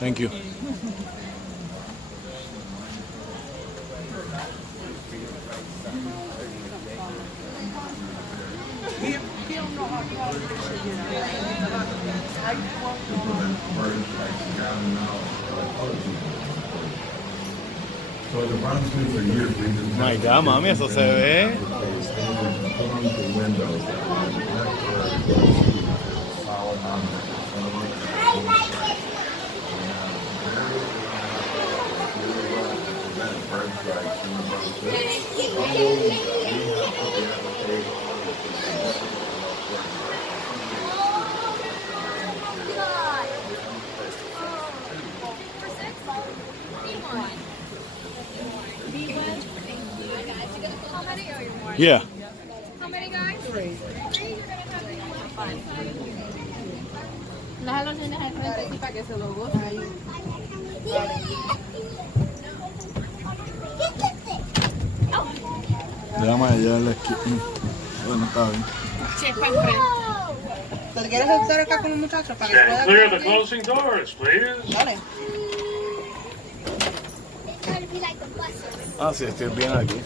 Thank you. My God, mami, eso se ve. Yeah. How many guys? 3. Déjalo en el frente así para que se lo goce. Déjame allá en la esquina. Bueno, está bien. Sí, es para enfrente. ¿Te quieres estar acá con el muchacho para que pueda Clear the closing doors, please. Dale. Ah, sí, estoy bien aquí.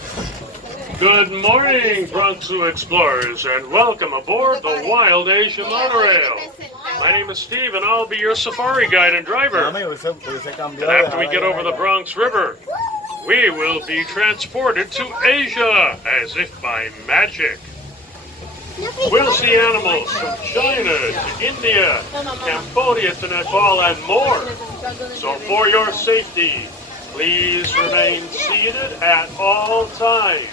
Good morning, Bronx Zoo explorers, and welcome aboard the Wild Asia Monorail. My name is Steve, and I'll be your safari guide and driver. Mami, hubiese cambiado. And after we get over the Bronx River, we will be transported to Asia, as if by magic. We'll see animals from China to India, Cambodia to Nepal, and more. So for your safety, please remain seated at all times,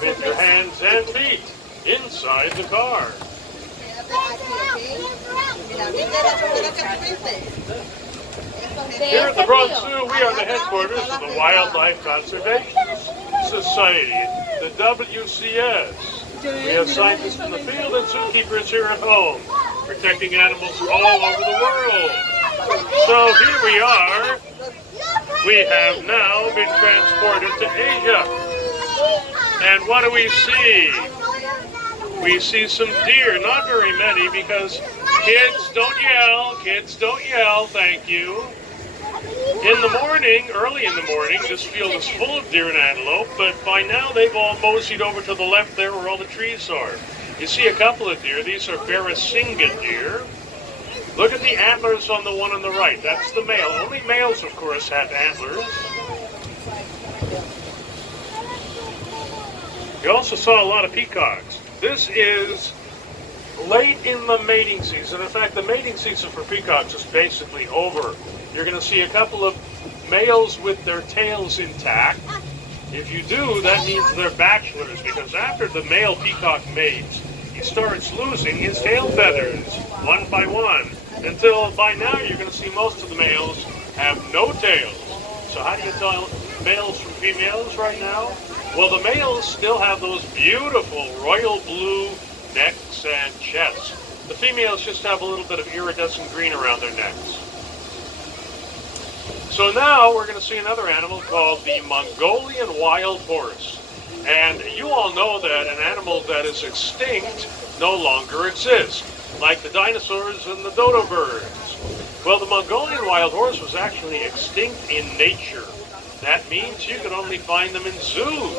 with your hands and feet inside the car. Here at the Bronx Zoo, we are the headquarters of the Wildlife Conservation Society, the WCS. We have scientists in the field and zookeepers here at home, protecting animals all over the world. So here we are. We have now been transported to Asia. And what do we see? We see some deer, not very many, because kids don't yell, thank you. In the morning, early in the morning, this field is full of deer and antelope, but by now they've all moseyed over to the left there where all the trees are. You see a couple of deer. These are Barasinga deer. Look at the antlers on the one on the right. That's the male. Only males, of course, have antlers. You also saw a lot of peacocks. This is late in the mating season. In fact, the mating season for peacocks is basically over. You're going to see a couple of males with their tails intact. If you do, that means they're bachelors, because after the male peacock mates, he starts losing his tail feathers one by one, until by now you're going to see most of the males have no tails. So how do you tell males from females right now? Well, the males still have those beautiful royal blue necks and chests. The females just have a little bit of iridescent green around their necks. So now we're going to see another animal called the Mongolian wild horse. And you all know that an animal that is extinct no longer exists, like the dinosaurs and the dodo birds. Well, the Mongolian wild horse was actually extinct in nature. That means you can only find them in zoos.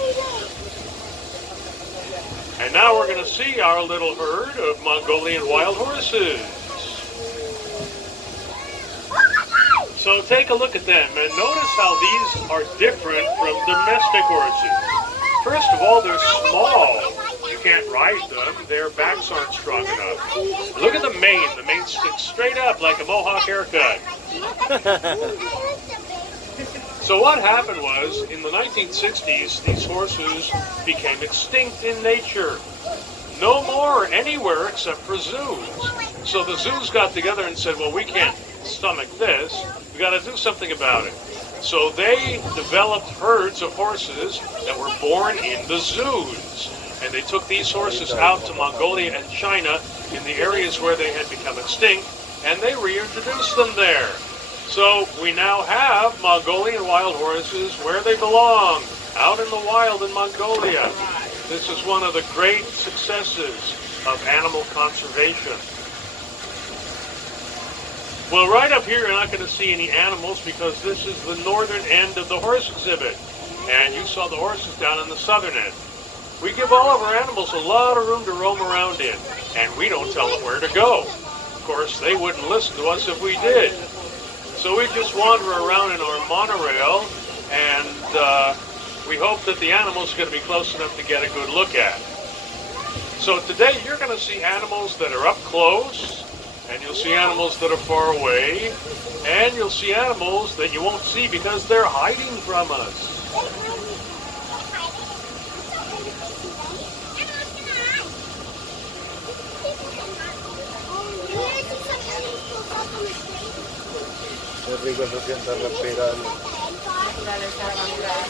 And now we're going to see our little herd of Mongolian wild horses. So take a look at them and notice how these are different from domestic horses. First of all, they're small. You can't ride them. Their backs aren't strong enough. Look at the mane. The mane sticks straight up like a mohawk haircut. So what happened was, in the 1960s, these horses became extinct in nature. No more anywhere except for zoos. So the zoos got together and said, well, we can't stomach this. We got to do something about it. So they developed herds of horses that were born in the zoos. And they took these horses out to Mongolia and China in the areas where they had become extinct, and they reintroduced them there. So we now have Mongolian wild horses where they belong, out in the wild in Mongolia. This is one of the great successes of animal conservation. Well, right up here, you're not going to see any animals because this is the northern end of the horse exhibit. And you saw the horses down in the southern end. We give all of our animals a lot of room to roam around in, and we don't tell them where to go. Of course, they wouldn't listen to us if we did. So we just wander around in our monorail, and we hope that the animals are going to be close enough to get a good look at. So today you're going to see animals that are up close, and you'll see animals that are far away, and you'll see animals that you won't see because they're hiding from us. Qué rico se siente respirar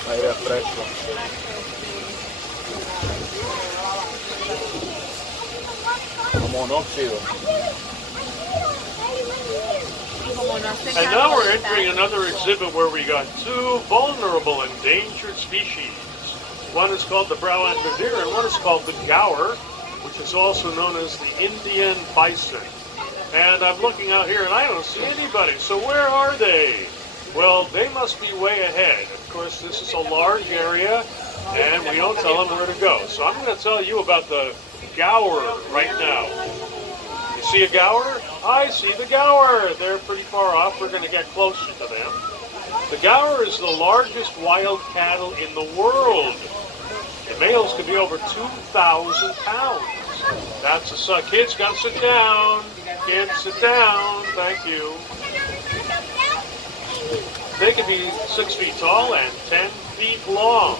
aire fresco. Monóxido. And now we're entering another exhibit where we got two vulnerable endangered species. One is called the brown-antlered deer and one is called the Gower, which is also known as the Indian bison. And I'm looking out here and I don't see anybody. So where are they? Well, they must be way ahead. Of course, this is a large area and we don't tell them where to go. So I'm going to tell you about the Gower right now. You see a Gower? I see the Gower. They're pretty far off. We're going to get closer to them. The Gower is the largest wild cattle in the world. The males can be over 2,000 pounds. That's a suck. Kids, got to sit down. Kids, sit down. Thank you. They can be 6 feet tall and 10 feet long.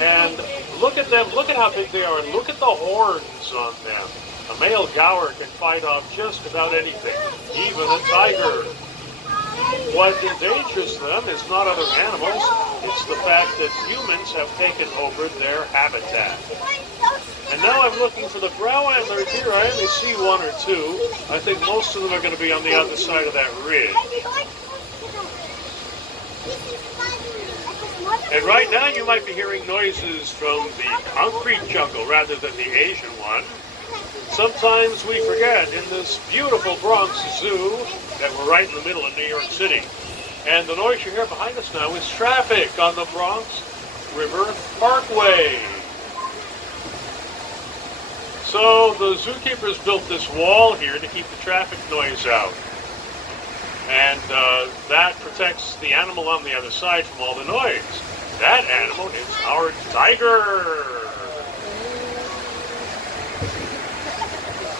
And look at them. Look at how big they are. And look at the horns on them. A male Gower can fight off just about anything, even a tiger. What endangers them is not other animals. It's the fact that humans have taken over their habitat. And now I'm looking for the brown-antlered deer. I only see one or two. I think most of them are going to be on the other side of that ridge. And right now you might be hearing noises from the concrete jungle rather than the Asian one. Sometimes we forget in this beautiful Bronx Zoo that we're right in the middle of New York City. And the noise you hear behind us now is traffic on the Bronx River Parkway. So the zookeepers built this wall here to keep the traffic noise out. And that protects the animal on the other side from all the noise. That animal is our tiger.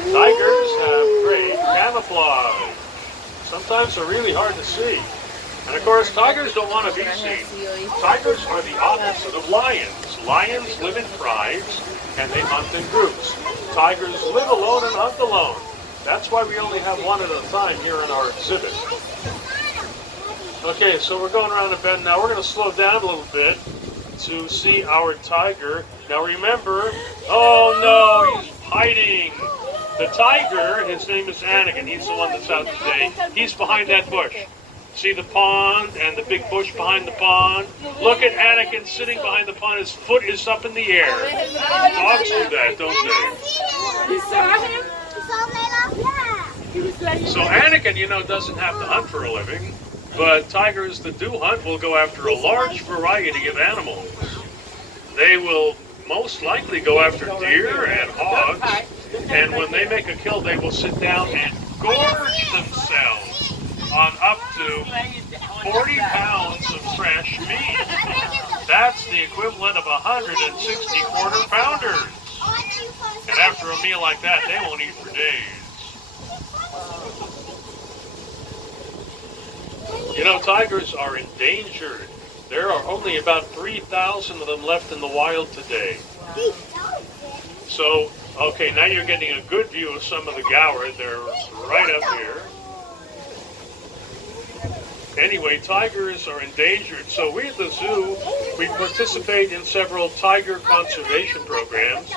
Tigers have great camouflage. Sometimes they're really hard to see. And of course, tigers don't want to be seen. Tigers are the opposite of lions. Lions live in tribes and they hunt in groups. Tigers live alone and hunt alone. That's why we only have one at a time here in our exhibit. Okay, so we're going around the bend now. We're going to slow down a little bit to see our tiger. Now remember, oh no, he's hiding. The tiger, his name is Anakin. He's the one that's out today. He's behind that bush. See the pond and the big bush behind the pond? Look at Anakin sitting behind the pond. His foot is up in the air. Dogs do that, don't they? You saw him? So Anakin, you know, doesn't have to hunt for a living. But tigers that do hunt will go after a large variety of animals. They will most likely go after deer and hogs. And when they make a kill, they will sit down and gorge themselves on up to 40 pounds of fresh meat. That's the equivalent of 160 quarter pounders. And after a meal like that, they won't eat for days. You know, tigers are endangered. There are only about 3,000 of them left in the wild today. So, okay, now you're getting a good view of some of the Gower. They're right up here. Anyway, tigers are endangered. So we at the zoo, we participate in several tiger conservation programs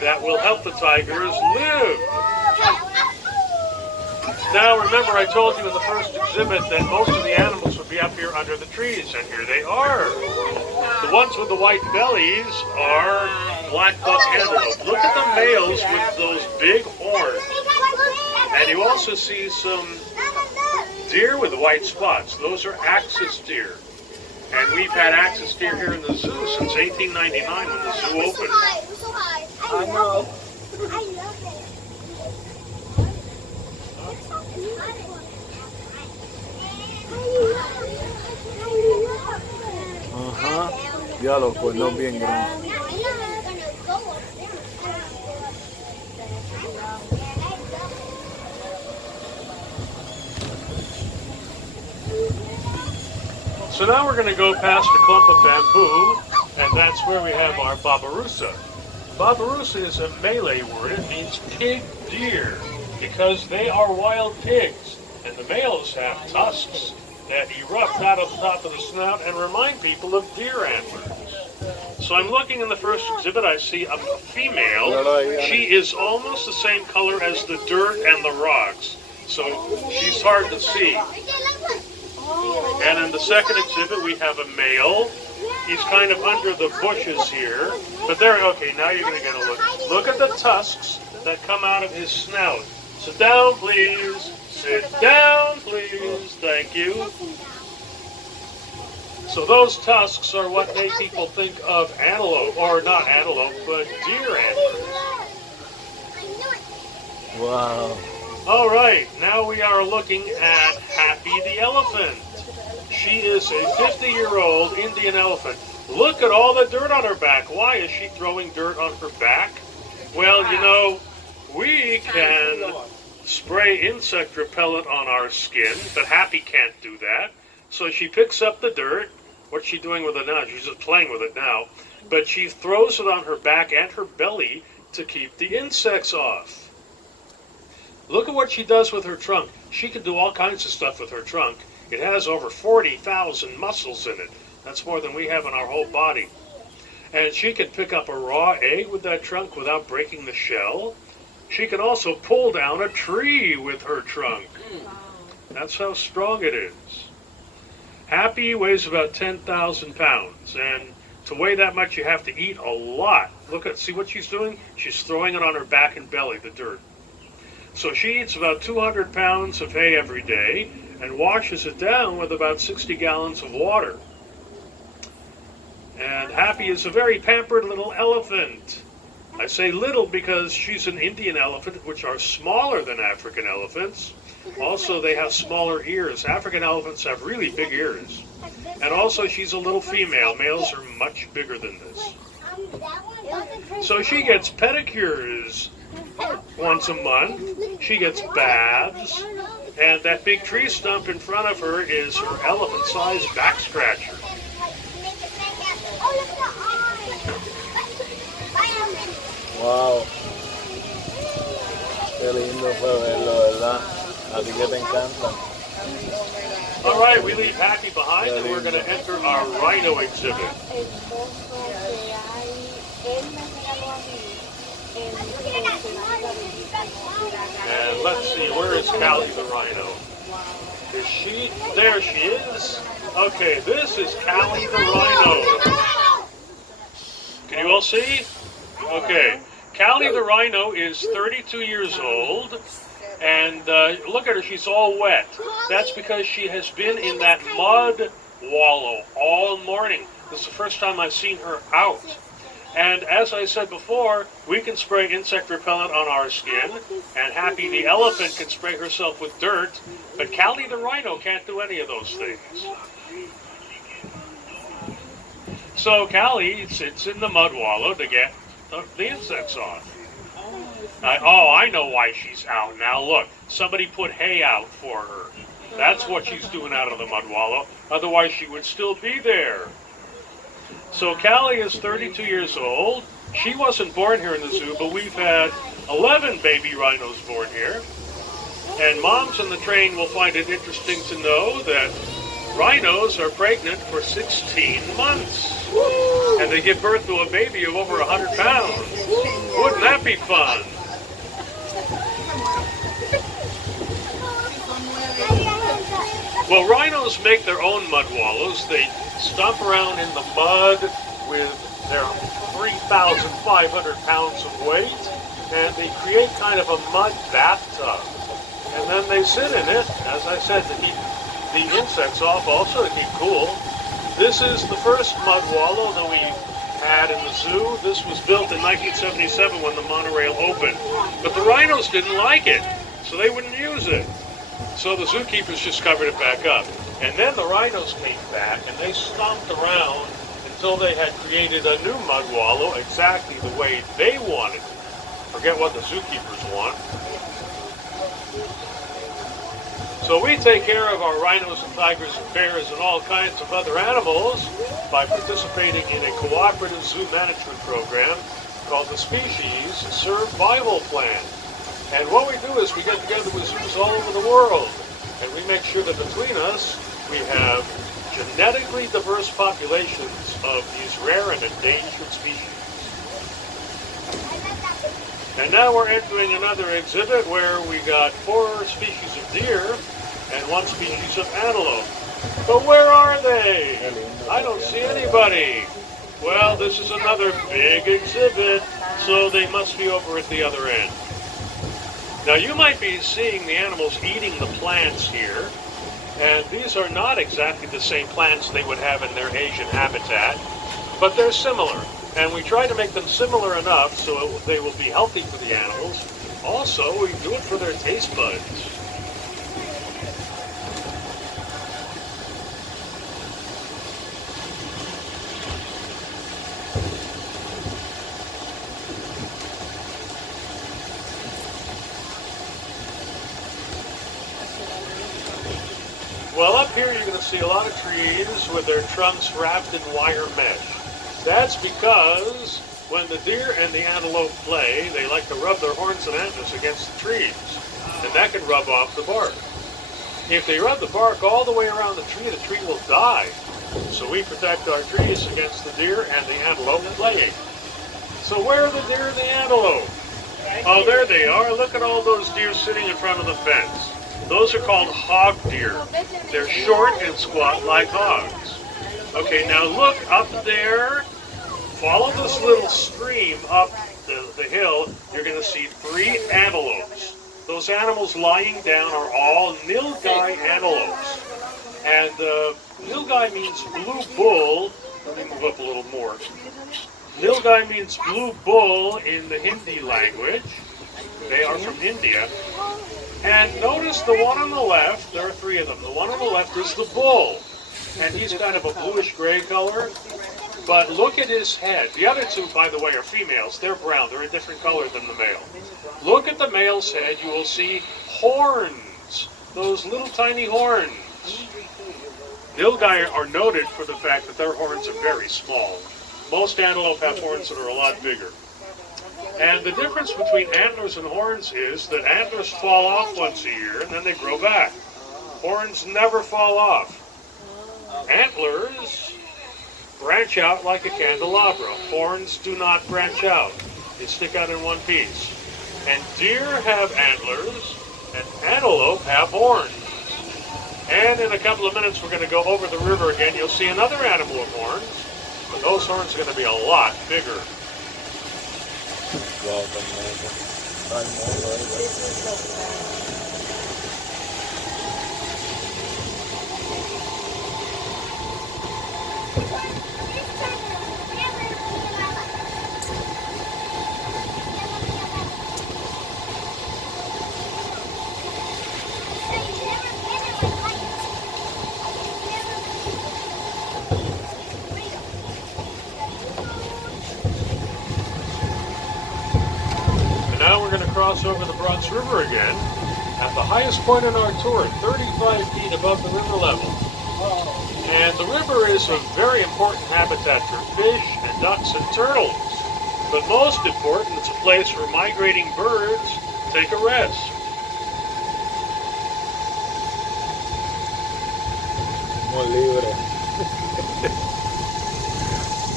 that will help the tigers live. Now, remember I told you in the first exhibit that most of the animals would be up here under the trees, and here they are. The ones with the white bellies are black buck antelope. Look at the males with those big horns. And you also see some deer with white spots. Those are axis deer. And we've had axis deer here in the zoo since 1899 when the zoo opened. I know. Ajá. Ya los cuernos bien grandes. So now we're going to go past a clump of bamboo, and that's where we have our babarusa. Babarusa is a Malay word. It means pig deer, because they are wild pigs, and the males have tusks that erupt out of the top of the snout and remind people of deer antlers. So I'm looking in the first exhibit. I see a female. She is almost the same color as the dirt and the rocks, so she's hard to see. And in the second exhibit, we have a male. He's kind of under the bushes here. But there, okay, now you're going to get a look. Look at the tusks that come out of his snout. Sit down, please. Sit down, please. Thank you. So those tusks are what make people think of antelope, or not antelope, but deer antlers. Wow. All right, now we are looking at Happy the elephant. She is a 50-year-old Indian elephant. Look at all the dirt on her back. Why is she throwing dirt on her back? Well, you know, we can spray insect repellent on our skin, but Happy can't do that. So she picks up the dirt. What's she doing with it now? She's just playing with it now. But she throws it on her back and her belly to keep the insects off. Look at what she does with her trunk. She can do all kinds of stuff with her trunk. It has over 40,000 muscles in it. That's more than we have in our whole body. And she can pick up a raw egg with that trunk without breaking the shell. She can also pull down a tree with her trunk. That's how strong it is. Happy weighs about 10,000 pounds. And to weigh that much, you have to eat a lot. Look at, see what she's doing? She's throwing it on her back and belly, the dirt. So she eats about 200 pounds of hay every day and washes it down with about 60 gallons of water. And Happy is a very pampered little elephant. I say little because she's an Indian elephant, which are smaller than African elephants. Also, they have smaller ears. African elephants have really big ears. And also, she's a little female. Males are much bigger than this. So she gets pedicures once a month. She gets baths. And that big tree stump in front of her is her elephant-sized back scratcher. Wow. Qué lindo fue verlo, ¿verdad? A ti que te encantan. All right, we leave Happy behind and we're going to enter our Rhino exhibit. And let's see, where is Callie the Rhino? Is she? There she is. Okay, this is Callie the Rhino. Can you all see? Okay, Callie the Rhino is 32 years old. And look at her, she's all wet. That's because she has been in that mud wallow all morning. This is the first time I've seen her out. And as I said before, we can spray insect repellent on our skin, and Happy the elephant can spray herself with dirt, but Callie the Rhino can't do any of those things. So Callie sits in the mud wallow to get the insects off. I know why she's out now. Look, somebody put hay out for her. That's what she's doing out of the mud wallow. Otherwise, she would still be there. So Callie is 32 years old. She wasn't born here in the zoo, but we've had 11 baby rhinos born here. And moms on the train will find it interesting to know that rhinos are pregnant for 16 months. And they give birth to a baby of over 100 pounds. Wouldn't that be fun? Well, rhinos make their own mud wallows. They stomp around in the mud with their 3,500 pounds of weight, and they create kind of a mud bathtub. And then they sit in it, as I said, to keep the insects off, also to keep cool. This is the first mud wallow that we had in the zoo. This was built in 1977 when the monorail opened. But the rhinos didn't like it, so they wouldn't use it. So the zookeepers just covered it back up. And then the rhinos came back and they stomped around until they had created a new mud wallow exactly the way they wanted it. Forget what the zookeepers want. So we take care of our rhinos and tigers and bears and all kinds of other animals by participating in a cooperative zoo management program called the Species Survival Plan. And what we do is we get together with zoos all over the world, and we make sure that between us we have genetically diverse populations of these rare and endangered species. And now we're entering another exhibit where we got 4 species of deer and 1 species of antelope. But where are they? I don't see anybody. Well, this is another big exhibit, so they must be over at the other end. Now you might be seeing the animals eating the plants here, and these are not exactly the same plants they would have in their Asian habitat, but they're similar. And we try to make them similar enough so they will be healthy for the animals. Also, we do it for their taste buds. Well, up here you're going to see a lot of trees with their trunks wrapped in wire mesh. That's because when the deer and the antelope play, they like to rub their horns and antlers against the trees, and that can rub off the bark. If they rub the bark all the way around the tree will die. So we protect our trees against the deer and the antelope playing. So where are the deer and the antelope? Oh, there they are. Look at all those deer sitting in front of the fence. Those are called hog deer. They're short and squat like hogs. Okay, now look up there. Follow this little stream up the hill. You're going to see 3 antelopes. Those animals lying down are all nilgai antelopes. And nilgai means blue bull. Let me move up a little more. Nilgai means blue bull in the Hindi language. They are from India. And notice the one on the left, there are 3 of them. The one on the left is the bull. And he's kind of a bluish-gray color. But look at his head. The other 2, by the way, are females. They're brown. They're a different color than the male. Look at the male's head. You will see horns. Those little tiny horns. Nilgai are noted for the fact that their horns are very small. Most antelope have horns that are a lot bigger. And the difference between antlers and horns is that antlers fall off once a year and then they grow back. Horns never fall off. Antlers branch out like a candelabra. Horns do not branch out. They stick out in one piece. And deer have antlers and antelope have horns. And in a couple of minutes we're going to go over the river again. You'll see another animal with horns. But those horns are going to be a lot bigger. Cross over the Bronx River again at the highest point in our tour, 35 feet above the river level. And the river is a very important habitat for fish and ducks and turtles. But most important, it's a place where migrating birds take a rest.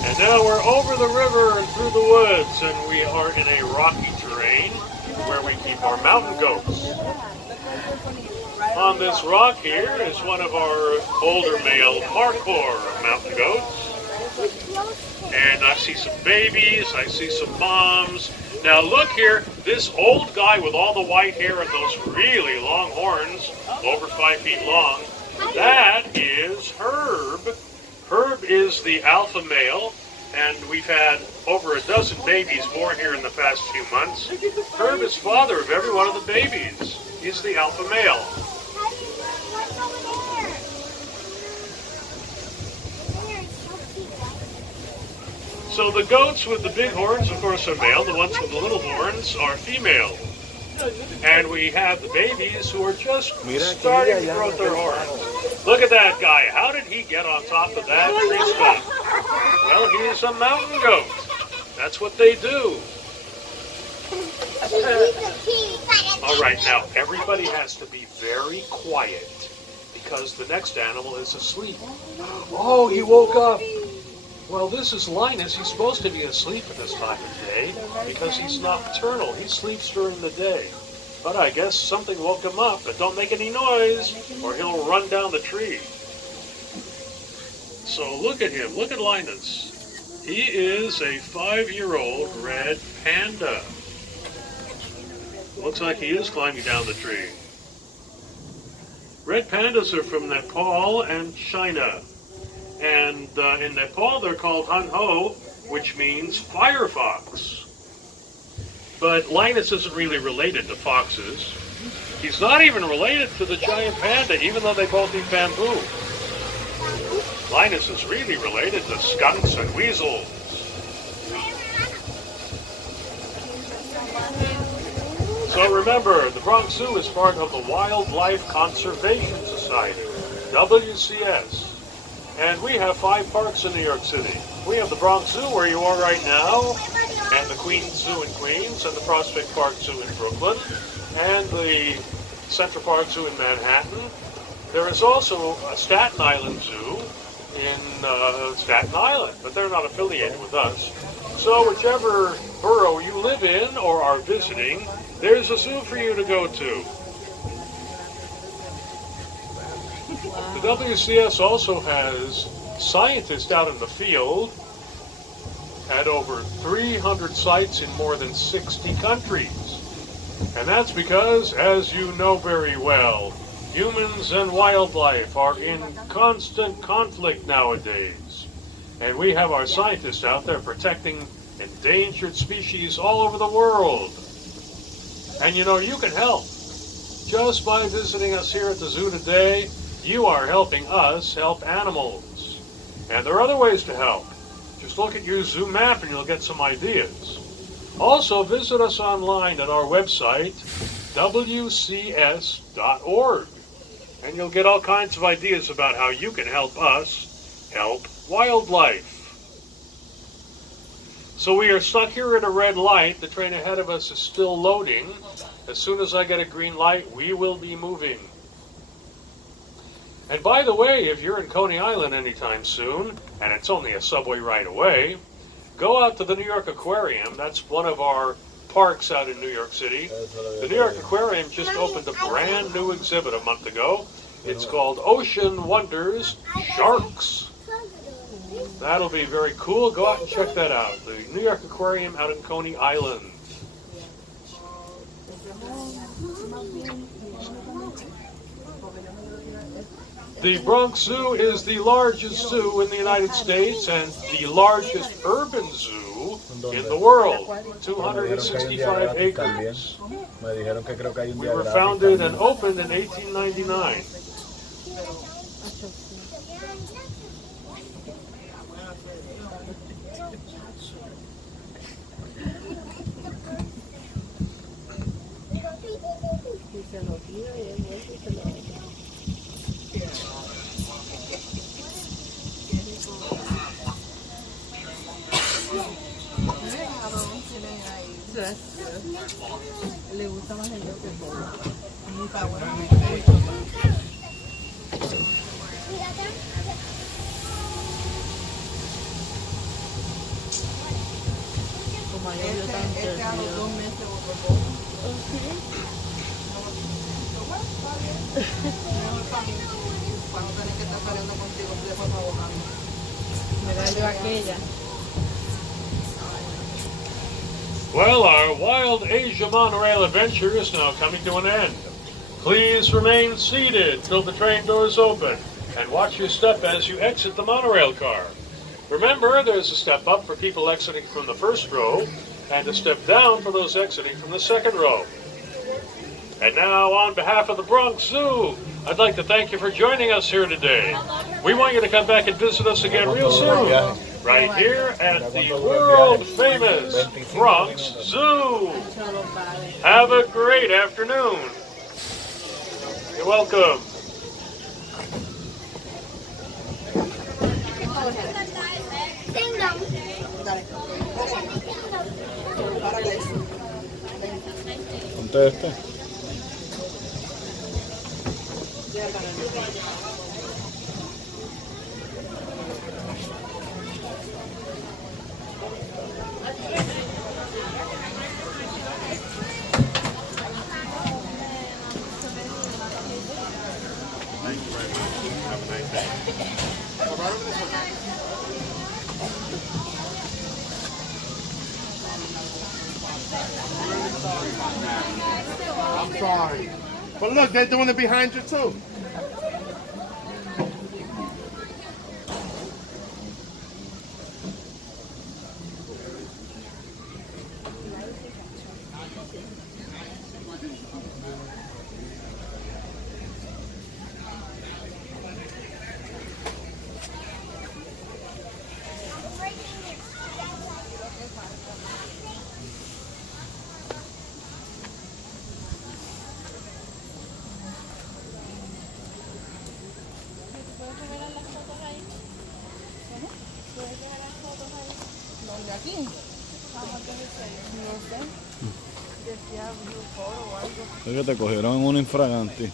And now we're over the river and through the woods, and we are in a rocky terrain where we keep our mountain goats. On this rock here is one of our older male Markhor mountain goats. And I see some babies, I see some moms. Now look here, this old guy with all the white hair and those really long horns, over 5 feet long, that is Herb. Herb is the alpha male, and we've had over a dozen babies born here in the past few months. Herb is father of every one of the babies. He's the alpha male. So the goats with the big horns, of course, are male. The ones with the little horns are female. And we have the babies who are just starting to grow their horns. Look at that guy. How did he get on top of that tree stump? Well, he's a mountain goat. That's what they do. All right, now everybody has to be very quiet because the next animal is asleep. Oh, he woke up. Well, this is Linus. He's supposed to be asleep at this time of day because he's nocturnal. He sleeps during the day. But I guess something woke him up. But don't make any noise or he'll run down the tree. So look at him. Look at Linus. He is a 5-year-old red panda. Looks like he is climbing down the tree. Red pandas are from Nepal and China. And in Nepal, they're called Han Ho, which means fire fox. But Linus isn't really related to foxes. He's not even related to the giant panda, even though they both eat bamboo. Linus is really related to skunks and weasels. So remember, the Bronx Zoo is part of the Wildlife Conservation Society, WCS. And we have 5 parks in New York City. We have the Bronx Zoo where you are right now, and the Queens Zoo in Queens, and the Prospect Park Zoo in Brooklyn, and the Central Park Zoo in Manhattan. There is also a Staten Island Zoo in Staten Island, but they're not affiliated with us. So whichever borough you live in or are visiting, there's a zoo for you to go to. The WCS also has scientists out in the field at over 300 sites in more than 60 countries. And that's because, as you know very well, humans and wildlife are in constant conflict nowadays. And we have our scientists out there protecting endangered species all over the world. And you know, you can help. Just by visiting us here at the zoo today, you are helping us help animals. And there are other ways to help. Just look at your zoo map and you'll get some ideas. Also, visit us online at our website, wcs.org. And you'll get all kinds of ideas about how you can help us help wildlife. So we are stuck here at a red light. The train ahead of us is still loading. As soon as I get a green light, we will be moving. And by the way, if you're in Coney Island anytime soon, and it's only a subway ride away, go out to the New York Aquarium. That's one of our parks out in New York City. The New York Aquarium just opened a brand new exhibit a month ago. It's called Ocean Wonders Sharks. That'll be very cool. Go out and check that out. The New York Aquarium out in Coney Island. The Bronx Zoo is the largest zoo in the United States and the largest urban zoo in the world, 265 acres. We were founded and opened in 1899. Le gusta más el dedo que el pollo. Nunca bueno. Como ayer yo tan a los 2 meses otro pollo. Cuando tenés que estar saliendo contigo, por favor, mami. Me da yo aquella. Well, our Wild Asia Monorail adventure is now coming to an end. Please remain seated till the train doors open and watch your step as you exit the monorail car. Remember, there's a step up for people exiting from the first row and a step down for those exiting from the second row. And now, on behalf of the Bronx Zoo, I'd like to thank you for joining us here today. We want you to come back and visit us again real soon, right here at the world-famous Bronx Zoo. Have a great afternoon. You're welcome. Conteste. I'm sorry. But look, they're doing it behind you too. Es que te cogieron en un infraganti.